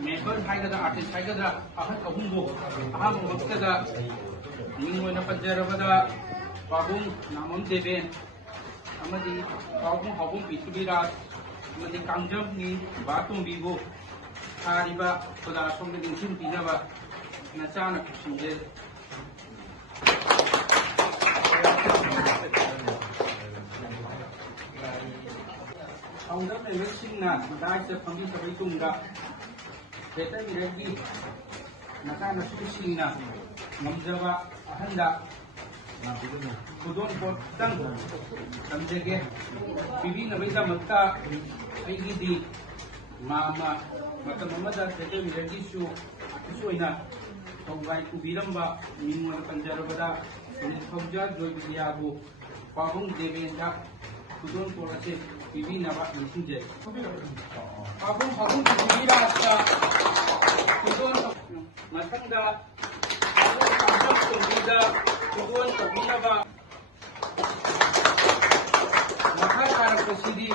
member haigada artist haigada ahan ahumbo aham waktada ningoi na panjarabada babung namon deben amadi babung habung pitubira amadi kangjam ni batung bibo hariba koda somde dingsin pinaba nachana kusinje Aunggam eleksingna dai se pambi sabai tungga Beta miragi nakana sukusina ngamjaba ahanda kudon potang samjege bibi nabita matta aigidi mama mata mamada beta miragi su ina tongbai kubiramba ningwa panjarabada khomja joibiyabu pahung devenda kudon polase bibi naba nisinje pahung kubira kudon matangda kudon kudon kabinaba makha karakosidi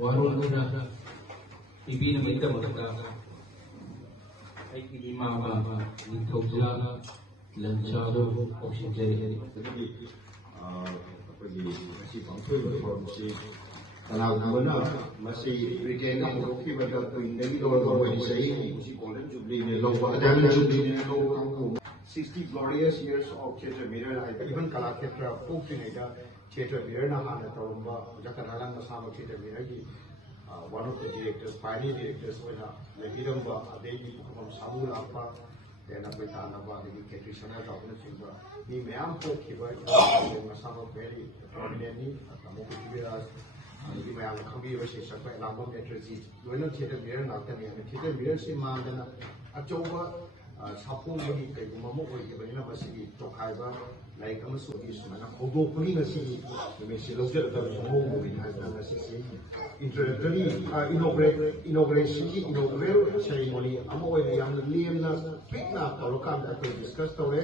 warunguna ibina maita magata ay mama nintauja lanchado oxygen ꯑꯩꯈꯣꯏꯒꯤ ꯉꯁꯤ ꯄꯥꯡꯊꯣꯛꯏꯕ ꯊꯧꯔꯝꯁꯤ ꯀꯅꯥꯒꯨꯝꯕꯅ ꯃꯁꯤ ꯕ꯭ꯔꯤꯇꯦꯟꯅ ꯍꯧꯗꯣꯛꯈꯤꯕꯗ ꯇꯨꯡꯗꯒꯤ ꯂꯧꯔꯒ ꯃꯣꯏꯒꯤ ꯆꯍꯤ ꯍꯨꯝꯐꯨꯁꯤ golden ꯖꯨꯕ꯭ꯂꯤꯅꯦ ꯂꯧꯕ ꯑꯗꯥꯅ ꯖꯨꯕ꯭ꯂꯤꯅꯦ ꯂꯧꯕ ꯀꯥꯡꯕꯨ 60 glorious years of theatre mirror ꯍꯥꯏꯕ ꯏꯚꯟ ꯀꯂꯥꯈꯦꯇ꯭ꯔ ꯄꯣꯛꯇ꯭ꯔꯤꯉꯩꯗ theatre mirrorꯅ ꯍꯥꯟꯅ ꯇꯧꯔꯝꯕ ꯑꯣꯖꯥ ꯀꯅꯥꯂꯥꯟ ꯃꯁꯥꯃꯛ theatre mirrorꯒꯤ one of the directors pioneer directors ꯑꯣꯏꯅ ꯂꯩꯕꯤꯔꯝꯕ ꯑꯗꯩꯗꯤ ꯄꯨꯈꯝ ꯁꯥꯃꯨ ꯂꯥꯛꯄ then ꯑꯩꯈꯣꯏ ꯇꯥꯟꯅꯕ ꯑꯗꯒꯤ ꯀꯦꯇ꯭ꯔꯤ ꯁꯅꯥ ꯇꯧꯕꯅꯆꯤꯡꯕ ꯃꯤ ꯃꯌꯥꯝ ꯄꯣꯛꯈꯤꯕ ꯃꯁꯥꯃꯛ ꯚꯦꯔꯤ ꯄ꯭ꯔꯣꯃꯤꯅꯦꯟꯠꯅꯤ ꯇꯥꯃꯣ ꯄ꯭ꯔꯤꯊꯤꯕꯤꯔꯥꯖ ꯑꯗꯒꯤ ꯃꯌꯥꯝꯅ ꯈꯪꯕꯤꯕ ꯁꯦꯁꯛꯄ ꯑꯦꯂꯥꯝꯕꯝ ꯅꯦꯇ꯭ꯔꯖꯤ ꯂꯣꯏꯅ theatre mirror ꯉꯥꯛꯇꯅꯤ ꯑꯗꯨ theatre mirrorꯁꯤ ꯃꯥꯡꯗꯅ ꯑꯆꯧꯕ ꯁꯥꯐꯣꯡꯕꯒꯤ ꯀꯩꯒꯨꯝꯕ ꯑꯃ ꯑꯣꯏꯈꯤꯕꯅꯤꯅ ꯃꯁꯤꯒꯤ ꯇꯣꯈꯥꯏꯕ ꯂꯥꯏꯔꯤꯛ ꯑꯃꯁꯨꯡ ꯁꯨꯃꯥꯏꯅ ꯍꯧꯗꯣꯛꯄꯒꯤ ꯉꯁꯤꯒꯤ ꯅꯨꯃꯤꯠꯁꯤ ꯂꯧꯖꯒꯗꯕ ꯃꯑꯣꯡ ꯍꯥꯏꯗꯅ ꯉꯁꯤꯁꯤ introductory inauguration inaugural ceremony ama oina yamna lemna pikna tawrakanda akai discuss tawre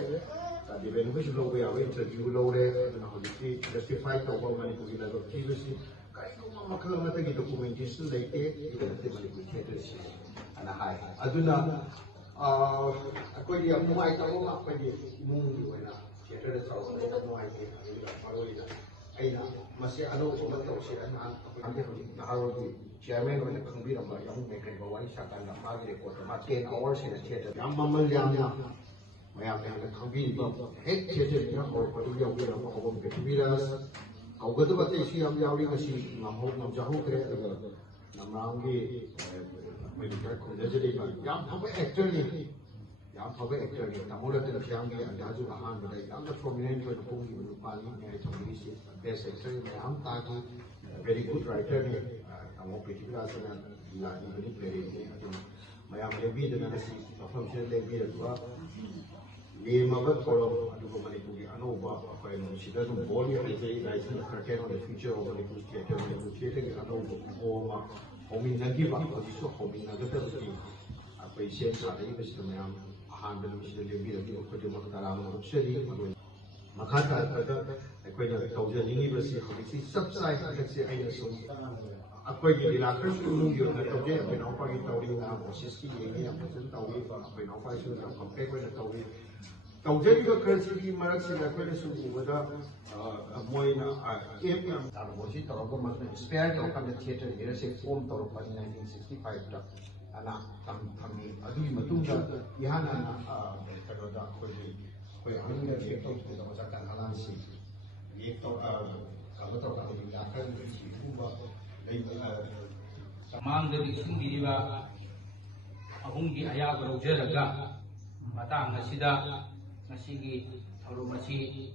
diven bisu lobe yawe interview lore na hojiki justify tawba mani kugi na kibisi kai ko makala mata gi documentation leite ibate mani ku theater si ana hai aduna akoi yam mai tawma akoi mung gi oina theater da tawba da mai ke ga parolina aina masi ano ko mataw si ana ande na harogi chairman oina khangbiramba yam me kai ba wani sakana magi record ma 10 hours in a theater yam mamal yamna mayam yamna khangbiriba hek theater ya hor yawbiramba hobom Prithiviraj kaugadaba te si yam yawri ngasi namjahu kre daga namrangi medical college ba yam phaba actor ni yam phaba actor ni tamola te thyamgi andaju ahan badai yam prominent oina pongi pani ngai thori si best actor yam ta ki very good writer ni tamo Prithiviraj na la ni very mayam lebi de na si function lebi de ba Mabat for Manipuri Anova, Sida Boli, I say, I think, on the future of the theater, theater, Anova, Homing Nagiva, so Homing Nagati, a patient, I was the man, a hundred of the video of the Shady, Makata, I quite a thousand university, subside, let's say, I assume. Akwai di lakar su yo na toje akwai na pa ki tauri naosiski ye ya pasen tauri akwai na pa su na kampe ko na tauri tauje ki currency ki marak se akwai su ubada moi na em ta mosi ta ko ma spare ka ka theater here se form ta ro pa 1965 ta ana tam mi adu 이하나나 그러다 거의 아는 게 리액터 보다 잠깐 하나씩 리액터 그것도 가고 약간 후가 ꯃꯥꯡꯗꯗꯤ ꯁꯤꯟꯕꯤꯔꯤꯕ ꯑꯍꯨꯝꯒꯤ ꯑꯌꯥꯕ ꯂꯧꯖꯔꯒ ꯃꯇꯥꯡ ꯑꯁꯤꯗ ꯉꯁꯤꯒꯤ ꯊꯧꯔꯝ ꯑꯁꯤ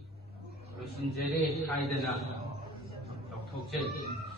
ꯂꯣꯏꯁꯤꯟꯖꯔꯦ ꯍꯥꯏꯗꯅ ꯂꯧꯊꯣꯛꯆꯔꯤ